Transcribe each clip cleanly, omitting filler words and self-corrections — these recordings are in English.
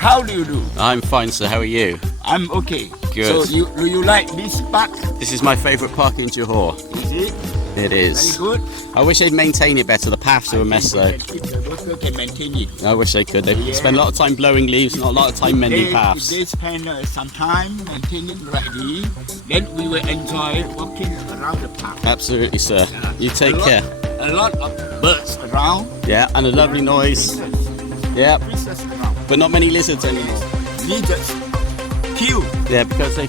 how do you do? I'm fine, sir. How are you? I'm okay. Good. So do you like this park? This is my favourite park in Johor. Is it? It is. Very good. I wish they'd maintain it better. The paths are a mess, though. The worker can maintain it. I wish they could. They spend a lot of time blowing leaves, not a lot of time mending paths. If they spend some time maintaining rightly, then we will enjoy walking around the park. Absolutely, sir. You take care. A lot of birds around. Yeah, and a lovely noise. Yeah, but not many lizards anymore. Lizards. Kill. Yeah, because they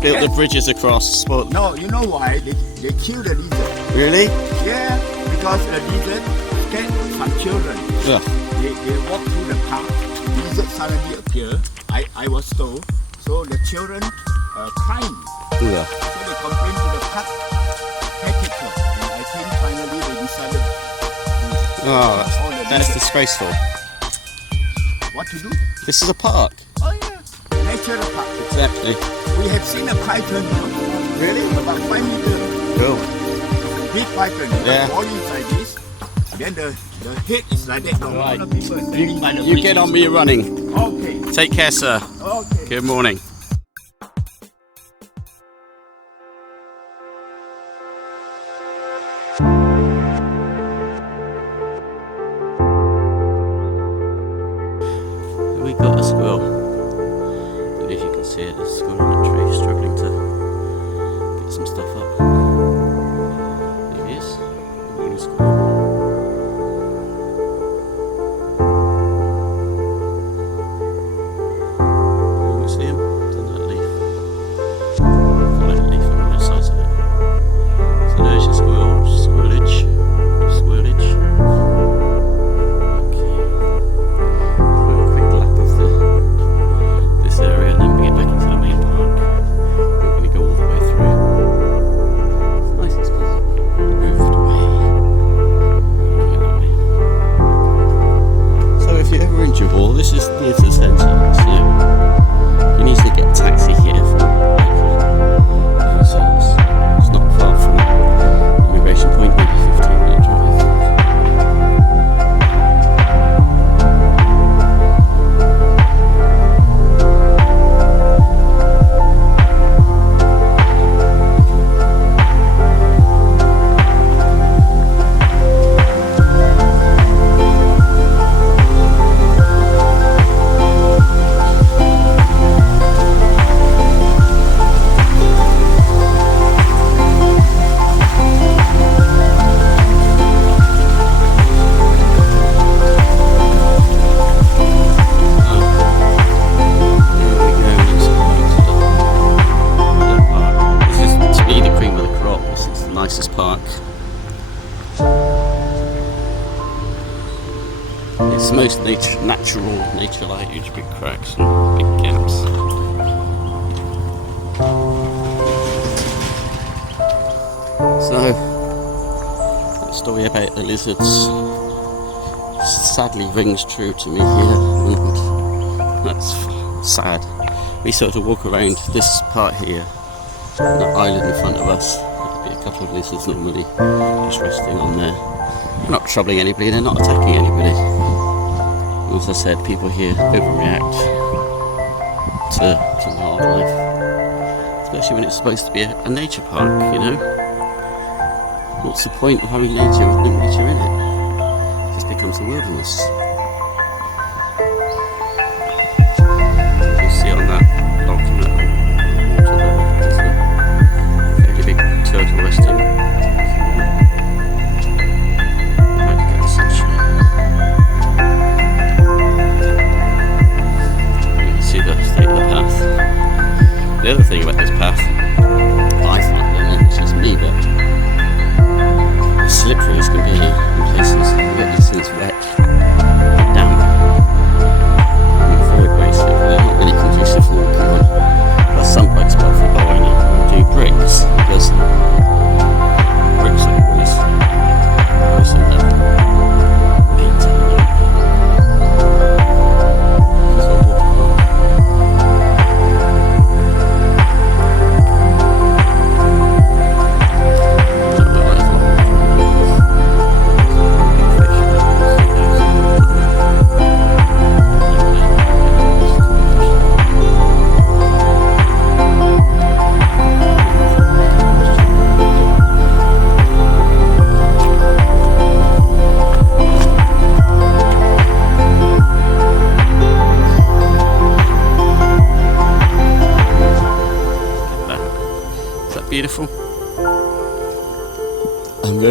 built the bridges across. But no, you know why? They kill the lizard. Really? Yeah, because the lizard scared some children. Ugh. They walk through the park. Lizard suddenly appear. I was told. So the children crying. Ugh. So they complained to the park caretaker. And I think finally they decided Oh, that's disgraceful. What to do? This is a park. Oh yeah, natural park. Exactly. We have seen a python. Really? About 5 meters. Cool. Big python. Yeah. The body is like this. Then the head is like that. Right. Right. You get on with your running. Okay. Take care, sir. Okay. Good morning. We got a squirrel. I don't know if you can see it. There's a squirrel on a tree struggling to get some stuff up. There he is. Morning squirrel. Can you see him? It's on that leaf. Follow the leaf on the sides of it. So there's your squirrel. Squirrelage. Squirrelage. Area and then we get back into the main park. We're going to go all the way through. It's nice and small. Moved away. So if you're ever in Johor, this is near to the centre. So you can easily get a taxi here from so it's not far from the immigration point, maybe 15-minute drive. Park. It's most natural nature, like huge big cracks and big gaps. So, that story about the lizards sadly rings true to me here, and that's sad. We sort of walk around this part here, and that island in front of us. A couple of lizards normally just resting on there. They're not troubling anybody, they're not attacking anybody. As I said, people here overreact to wildlife, especially when it's supposed to be a nature park, you know? What's the point of having nature with no nature in it? It just becomes a wilderness. You can see on that log coming up the water there, there's a fairly big turtle resting. Might get the sunshine. You can see the state of the path. The other thing about this path, I find, I don't know if it's just me, but as slippery as can be in places, you get these things wet, damp, and very, very slippery. They're not really conducive for walking on. Plus some bright spot for bowling and doing bricks, because bricks are always so maintaining.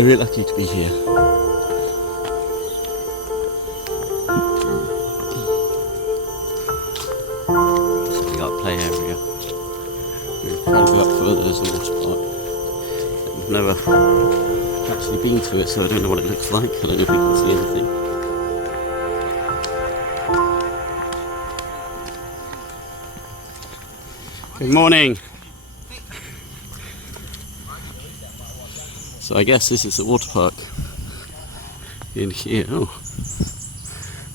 really lucky to be here. So we got a play area. We're trying to go up further, there's a water park. We've never actually been to it, so I don't know what it looks like. I don't know if we can see anything. Good morning. So I guess this is the water park in here. Oh,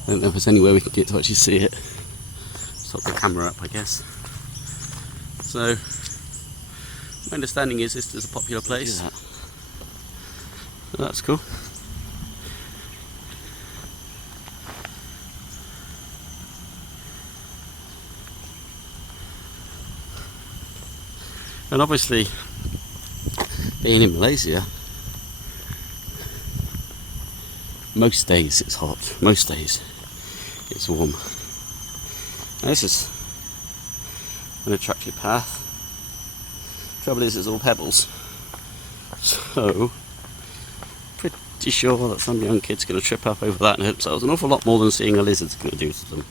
I don't know if there's anywhere we can get to actually see it. Stop the camera up, I guess. So my understanding is this is a popular place. So that's cool. And obviously, being in Malaysia, most days it's hot, most days it's warm. Now this is an attractive path. Trouble is, it's all pebbles. So, pretty sure that some young kid's going to trip up over that and hurt themselves an awful lot more than seeing a lizard's going to do to them.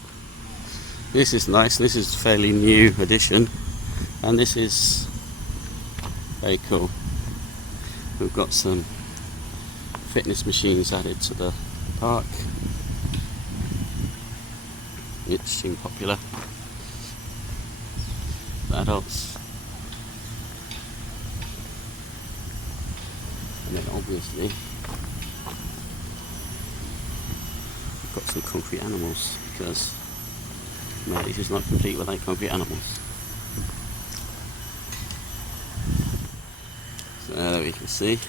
This is nice, this is a fairly new addition, and this is very cool. We've got some fitness machines added to the park. It seemed popular for adults. And then obviously we've got some concrete animals, because Malaysia is not complete without concrete animals. So there we can see.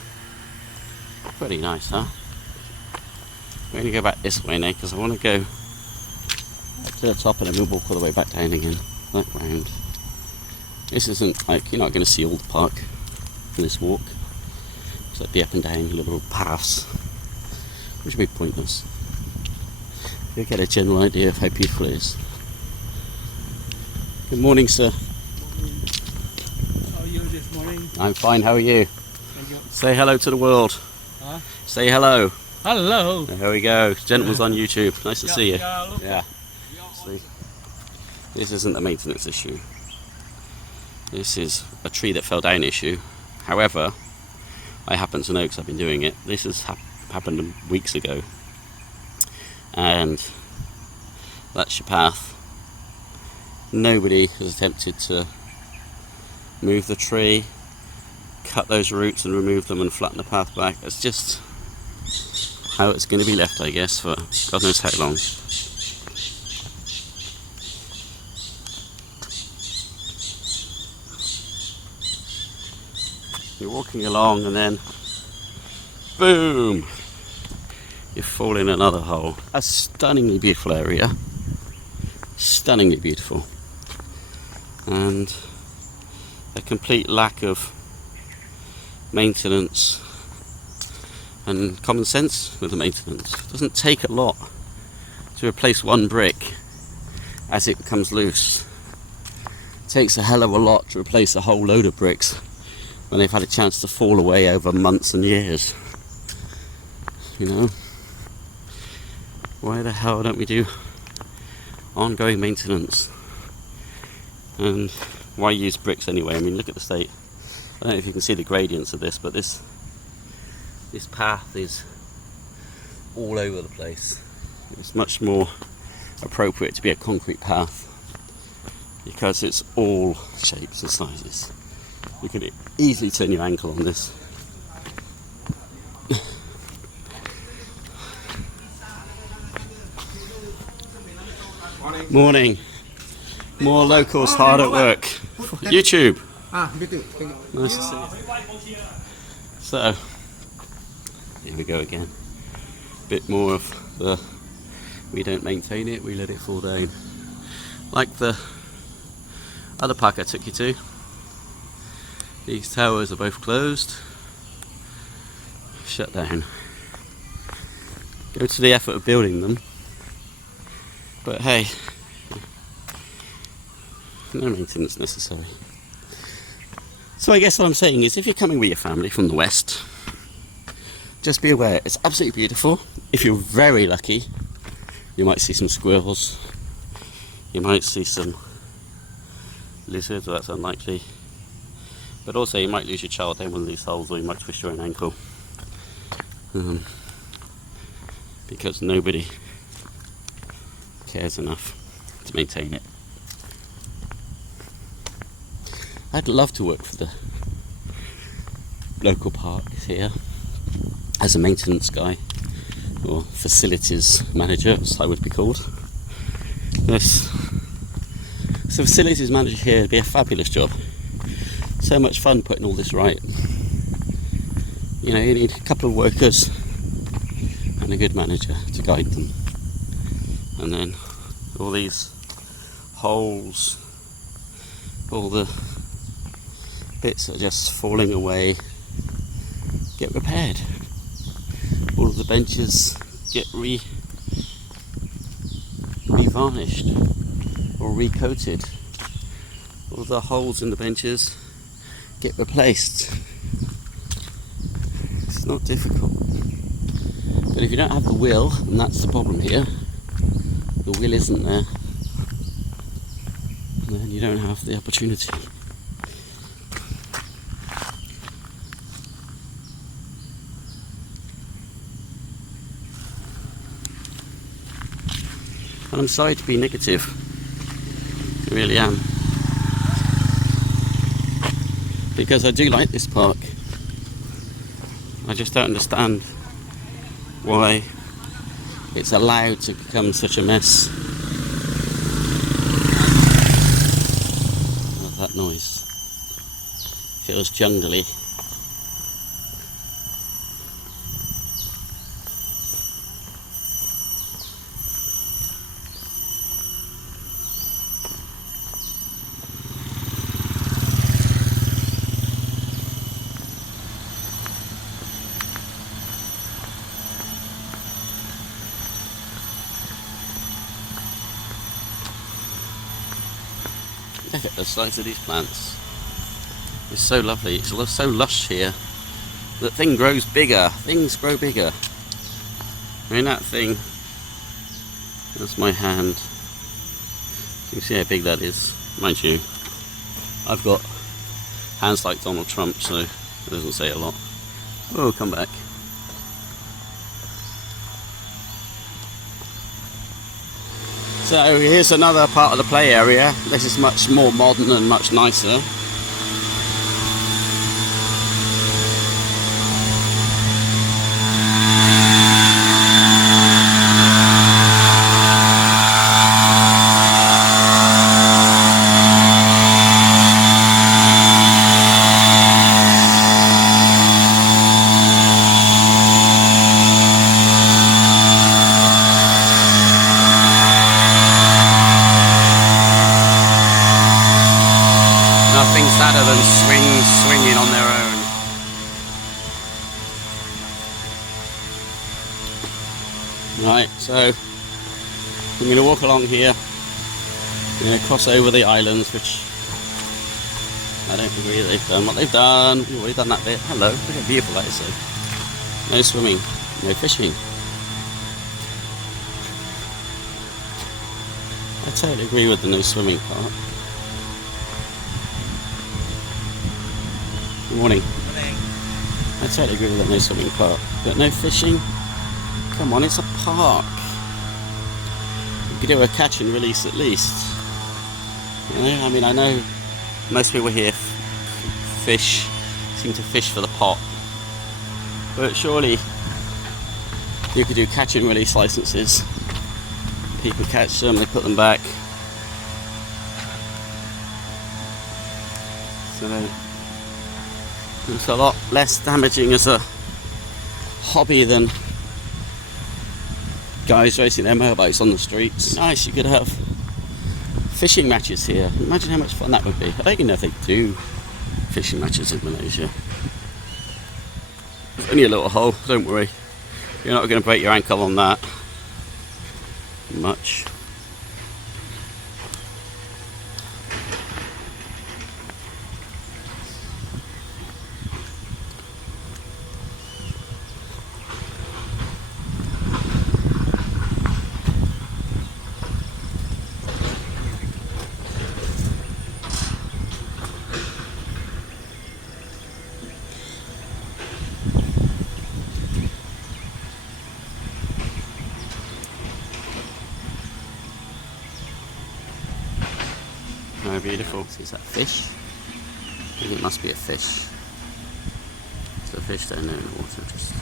Pretty nice, huh? We're going to go back this way now, because I want to go up to the top and then we'll walk all the way back down again, back round. This isn't like, you're not going to see all the park in this walk. It's like the up and down little paths, which would be pointless. You'll get a general idea of how beautiful it is. Good morning, sir. How are you this morning? I'm fine, how are you? Thank you. Say hello to the world. Huh? Say hello. Hello. There we go. Gentleman's on YouTube. Nice to see you. look. Yeah. See, this isn't a maintenance issue. This is a tree that fell down issue. However, I happen to know, because I've been doing it, this has happened weeks ago. And that's your path. Nobody has attempted to move the tree, cut those roots and remove them and flatten the path back. It's just how it's going to be left, I guess, for God knows how long. You're walking along and then boom, you fall in another hole. A stunningly beautiful area, stunningly beautiful, and a complete lack of maintenance and common sense with the maintenance. It doesn't take a lot to replace one brick as it becomes loose. It takes a hell of a lot to replace a whole load of bricks when they've had a chance to fall away over months and years. You know? Why the hell don't we do ongoing maintenance? And why use bricks anyway? I mean, look at the state. I don't know if you can see the gradients of this, but this path is all over the place. It's much more appropriate to be a concrete path because it's all shapes and sizes. You can easily turn your ankle on this. Morning. More locals hard at work. YouTube. Nice to see you. So, here we go again. Bit more of the we don't maintain it, we let it fall down. Like the other park I took you to. These towers are both closed, shut down. Go to the effort of building them, but hey, no maintenance necessary. So I guess what I'm saying is, if you're coming with your family from the west, just be aware, it's absolutely beautiful. If you're very lucky, you might see some squirrels, you might see some lizards, well, that's unlikely, but also you might lose your child down one of these holes, or you might twist your own ankle, because nobody cares enough to maintain it. I'd love to work for the local parks here as a maintenance guy, or facilities manager as I would be called. This so facilities manager here would be a fabulous job. So much fun putting all this right. You know, you need a couple of workers and a good manager to guide them, and then all these holes, all the bits that are just falling away, get repaired. All of the benches get re-varnished or recoated. All the holes in the benches get replaced. It's not difficult. But if you don't have the will, and that's the problem here, the will isn't there, then you don't have the opportunity. And I'm sorry to be negative, I really am, because I do like this park. I just don't understand why it's allowed to become such a mess. Oh, that noise feels jungly. Look at the size of these plants. It's so lovely. It's so lush here. That thing grows bigger. Things grow bigger. I mean, that thing, that's my hand. You can see how big that is. Mind you, I've got hands like Donald Trump, so it doesn't say a lot. Oh, come back. So here's another part of the play area. This is much more modern and much nicer. Nothing sadder than swinging on their own. Right, so I'm going to walk along here. I'm going to cross over the islands, which I don't agree they've done what they've done. We've already done that bit. Hello, look how beautiful that is. So, no swimming, no fishing. I totally agree with the no swimming part. Good morning. Morning. I totally agree with the no swimming part, but no fishing? Come on, it's a park. You could do a catch and release at least. You know, I mean, I know most people here seem to fish for the pot, but surely you could do catch and release licenses. People catch them, they put them back. So it's a lot less damaging as a hobby than guys racing their motorbikes on the streets. Nice, you could have fishing matches here. Imagine how much fun that would be. I don't even know if they do fishing matches in Malaysia. It's only a little hole, don't worry. You're not going to break your ankle on that much. How beautiful. Is that fish? I think it must be a fish. There's a fish down there in the water. Just.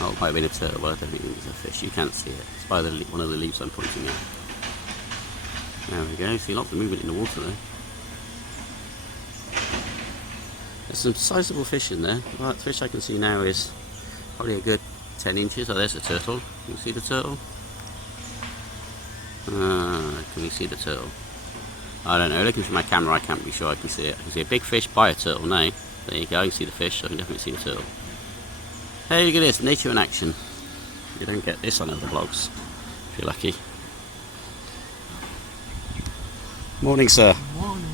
Oh, it might have been a turtle, but I don't think it's a fish. You can't see it. It's by the one of the leaves I'm pointing at. There we go. See lots of movement in the water there. There's some sizable fish in there. Well, the fish I can see now is probably a good 10 inches. Oh, there's a turtle. Can you see the turtle? Can we see the turtle? I don't know. Looking through my camera, I can't be sure I can see it. I can see a big fish by a turtle now. There you go. I can see the fish, so I can definitely see the turtle. Hey, look at this. Nature in action. You don't get this on other vlogs, if you're lucky. Morning, sir. Morning.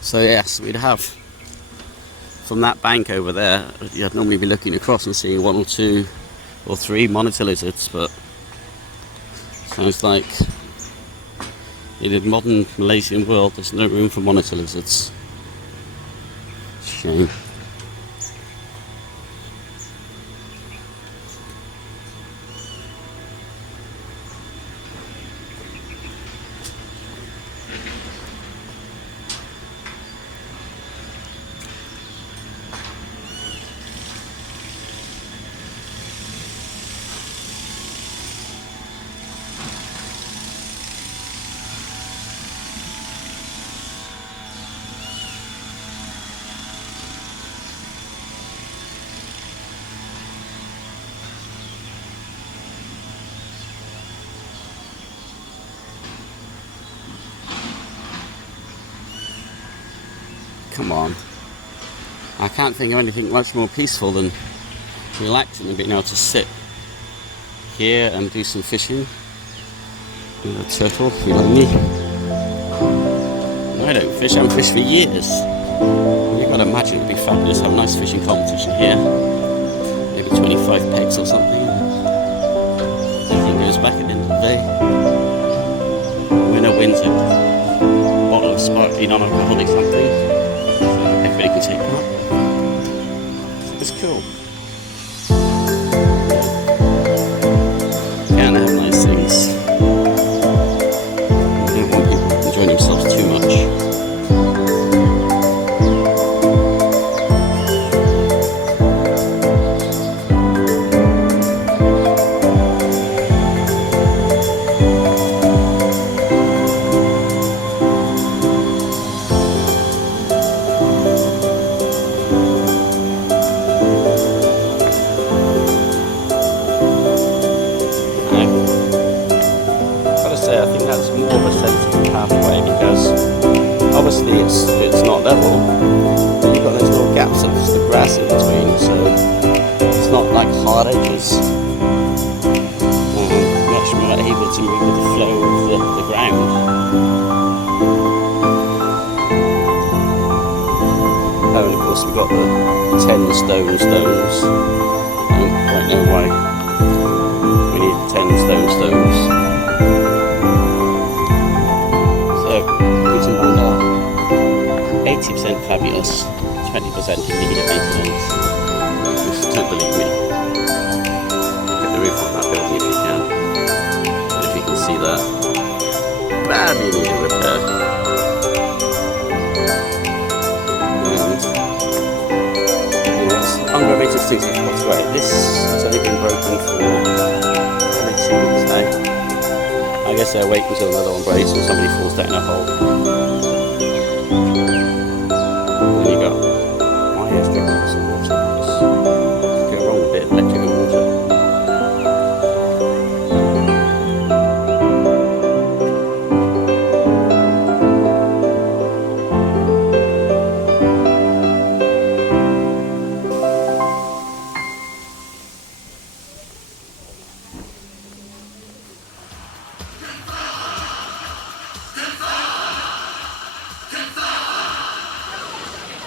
So yes, we'd have from that bank over there, you'd normally be looking across and seeing 1 or 2 or 3 monitor lizards, but sounds like in the modern Malaysian world there's no room for monitor lizards. Shame. Come on. I can't think of anything much more peaceful than relaxing and being able to sit here and do some fishing with a turtle below me. I don't fish, I haven't fished for years. You've got to imagine it would be fabulous to have a nice fishing competition here. Maybe 25 pegs or something. Everything goes back at the end of the day. Winner wins a bottle of sparkling non-alcoholic something. Everybody can take part. It's cool. Yeah, and they have nice things. I don't want people enjoying themselves too much. I think that's more of a sensible pathway because obviously it's not level. You've got those little gaps of the grass in between, so it's not like hard edges. Much more able to move with the flow of the ground. Oh, and of course we've got the 10 stones. I don't quite know why we need 10 stones. Hutan Bandar, 80% fabulous, 20% immediate maintenance. Just don't believe me. Get the roof on that building if you can. But if you can see that, badly needed repair. And it's unrelated things like what's great. This has only been broken for probably 2 weeks now. I guess they're waiting until another one breaks or somebody falls down a hole. And then you got wires dripping with some water. Just go wrong with it, electric and water.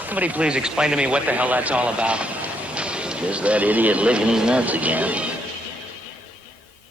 Somebody please explain to me what the hell that's all about. Just that idiot licking his nuts again.